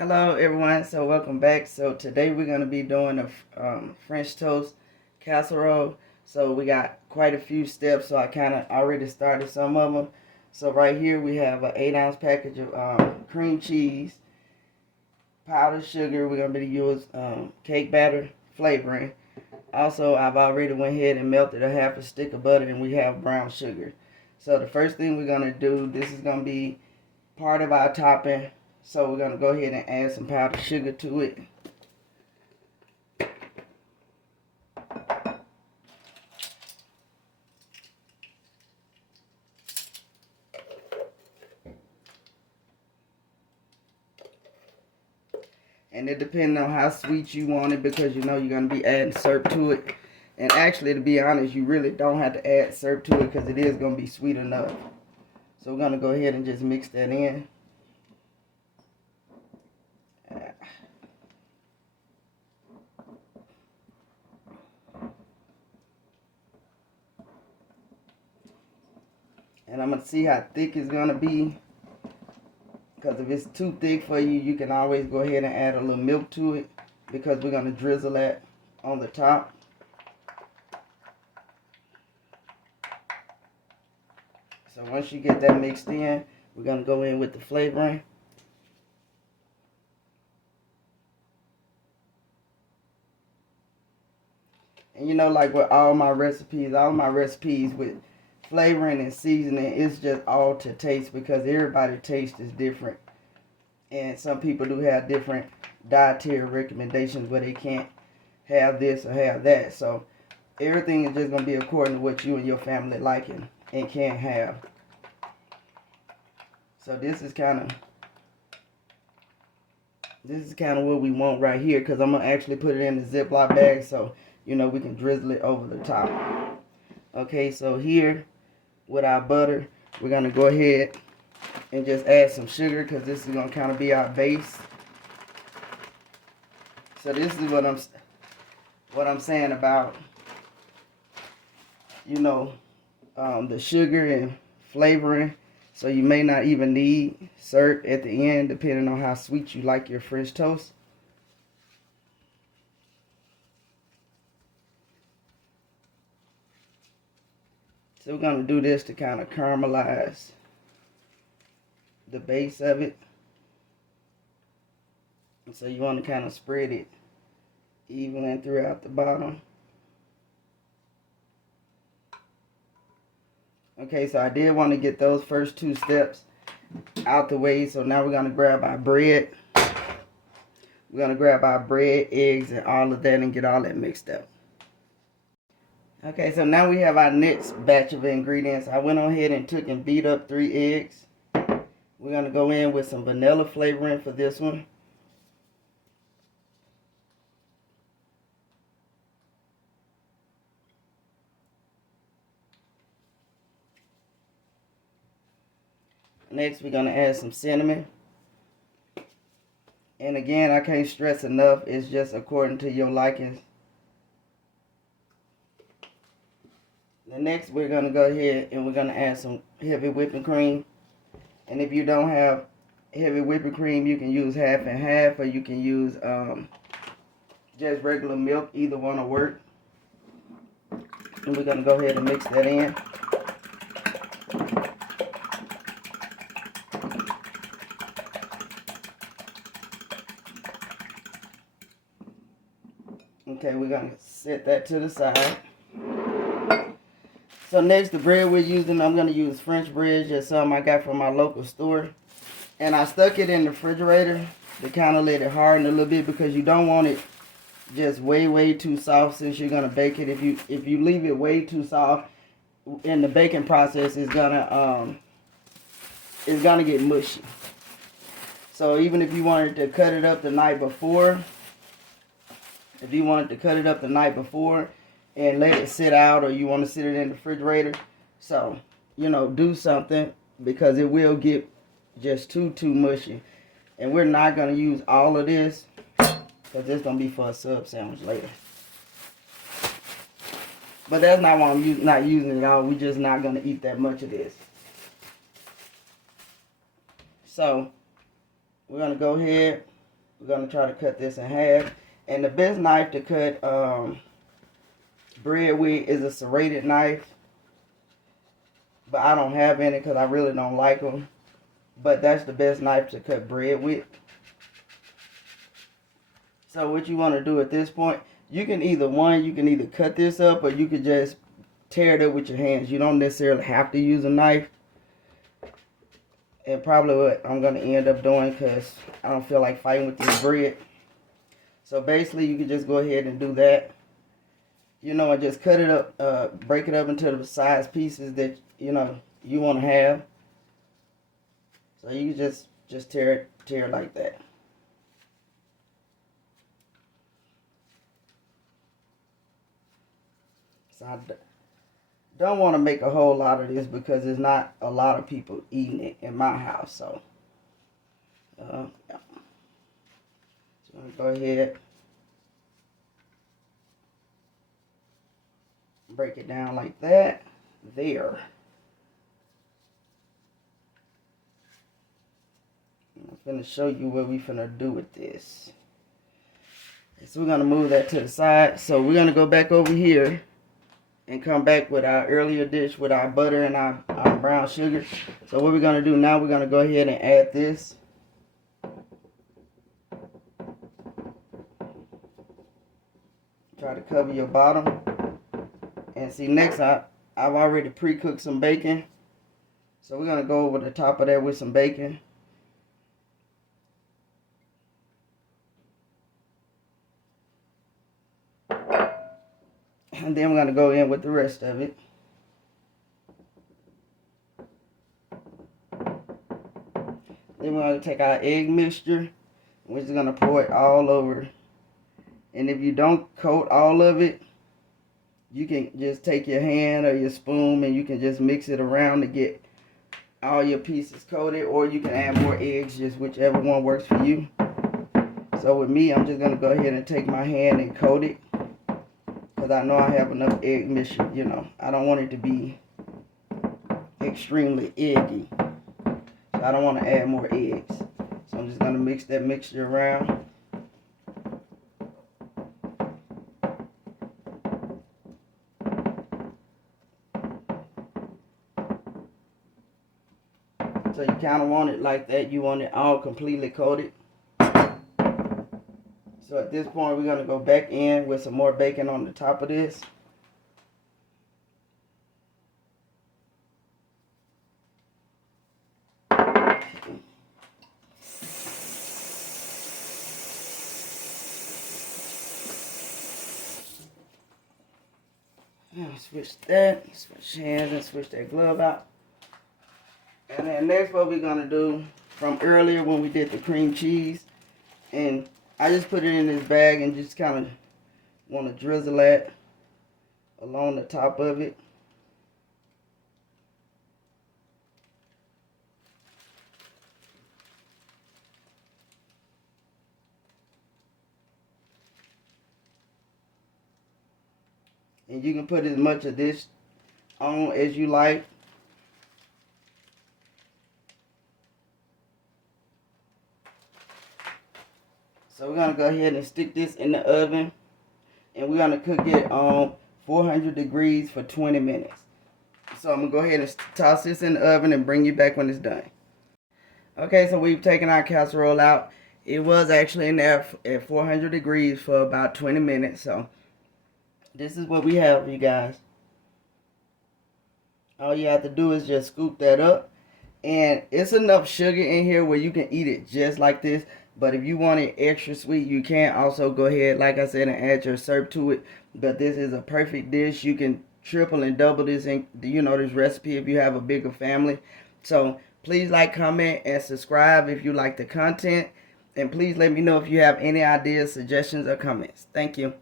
Hello everyone, so welcome back. So today we're going to be doing a French toast casserole. So we got quite a few steps, so I kind of already started some of them. So right here we have an 8-ounce package of cream cheese, powdered sugar. We're going to be using cake batter flavoring. Also, I've already went ahead and melted a half a stick of butter, and we have brown sugar. So the first thing we're going to do, this is going to be part of our topping. So we're going to go ahead and add some powdered sugar to it. And it depends on how sweet you want it, because you know you're going to be adding syrup to it. And actually, to be honest, you really don't have to add syrup to it because it is going to be sweet enough. So we're going to go ahead and just mix that in. And I'm going to see how thick it's going to be. Because if it's too thick for you, you can always go ahead and add a little milk to it, because we're going to drizzle that on the top. So once you get that mixed in, we're going to go in with the flavoring. And you know, like with all my recipes with flavoring and seasoning, it's just all to taste, because everybody's taste is different. And some people do have different dietary recommendations where they can't have this or have that. So everything is just going to be according to what you and your family like and can have. So this is kind of what we want right here, because I'm going to actually put it in the Ziploc bag so you know we can drizzle it over the top. Okay, so here with our butter, we're going to go ahead and just add some sugar, because this is going to kind of be our base. So this is what I'm saying about, you know, the sugar and flavoring. So you may not even need syrup at the end, depending on how sweet you like your French toast. So we're going to do this to kind of caramelize the base of it. And so you want to kind of spread it evenly throughout the bottom. Okay, so I did want to get those first two steps out the way. So now we're going to grab our bread. We're going to grab our bread, eggs, and all of that and get all that mixed up. Okay, so now we have our next batch of ingredients. I went on ahead and took and beat up 3 eggs. We're going to go in with some vanilla flavoring for this one. Next, we're going to add some cinnamon. And again, I can't stress enough, it's just according to your likings. The next, we're going to go ahead and we're going to add some heavy whipping cream. And if you don't have heavy whipping cream, you can use half and half, or you can use just regular milk. Either one will work. And we're going to go ahead and mix that in. Okay, we're going to set that to the side. So next, the bread we're using, I'm going to use French bread, just some I got from my local store. And I stuck it in the refrigerator to kind of let it harden a little bit, because you don't want it just way too soft since you're going to bake it. If you leave it way too soft in the baking process, it's going to get mushy. So even if you wanted to cut it up the night before, and let it sit out, or you want to sit it in the refrigerator, so you know, do something, because it will get just too mushy. And we're not going to use all of this, because it's going to be for a sub sandwich later. But that's not why I'm not using it all. We're just not going to eat that much of this. So we're going to go ahead we're going to try to cut this in half. And the best knife to cut bread with is a serrated knife. But I don't have any because I really don't like them. But that's the best knife to cut bread with. So what you want to do at this point, you can either cut this up, or you could just tear it up with your hands. You don't necessarily have to use a knife. And probably what I'm going to end up doing, because I don't feel like fighting with this bread. So basically you can just go ahead and do that. You know, and just cut it up, break it up into the size pieces that, you know, you want to have. So you can just tear it like that. So I don't want to make a whole lot of this because there's not a lot of people eating it in my house. So, yeah. So I'm going to go ahead, break it down like that. There. I'm finna show you what we finna do with this. So we're gonna move that to the side. So we're gonna go back over here and come back with our earlier dish with our butter and our brown sugar. So what we're gonna do now, we're gonna go ahead and add this. Try to cover your bottom. And see, next I've already pre-cooked some bacon. So we're gonna go over the top of that with some bacon. And then we're going to go in with the rest of it. Then we're going to take our egg mixture. We're just going to pour it all over. And if you don't coat all of it, you can just take your hand or your spoon and you can just mix it around to get all your pieces coated. Or you can add more eggs, just whichever one works for you. So with me, I'm just going to go ahead and take my hand and coat it. Because I know I have enough egg mixture, you know. I don't want it to be extremely eggy. So I don't want to add more eggs. So I'm just going to mix that mixture around. So you kind of want it like that. You want it all completely coated. So at this point, we're going to go back in with some more bacon on the top of this. Now switch that, switch hands and switch that glove out. And then next what we're going to do from earlier when we did the cream cheese. And I just put it in this bag and just kind of want to drizzle that along the top of it. And you can put as much of this on as you like. So we're going to go ahead and stick this in the oven. And we're going to cook it on 400 degrees for 20 minutes. So I'm going to go ahead and toss this in the oven and bring you back when it's done. Okay, so we've taken our casserole out. It was actually in there at 400 degrees for about 20 minutes. So this is what we have, you guys. All you have to do is just scoop that up. And it's enough sugar in here where you can eat it just like this. But if you want it extra sweet, you can also go ahead, like I said, and add your syrup to it. But this is a perfect dish. You can triple and double this in, you know, this recipe if you have a bigger family. So please like, comment, and subscribe if you like the content. And please let me know if you have any ideas, suggestions, or comments. Thank you.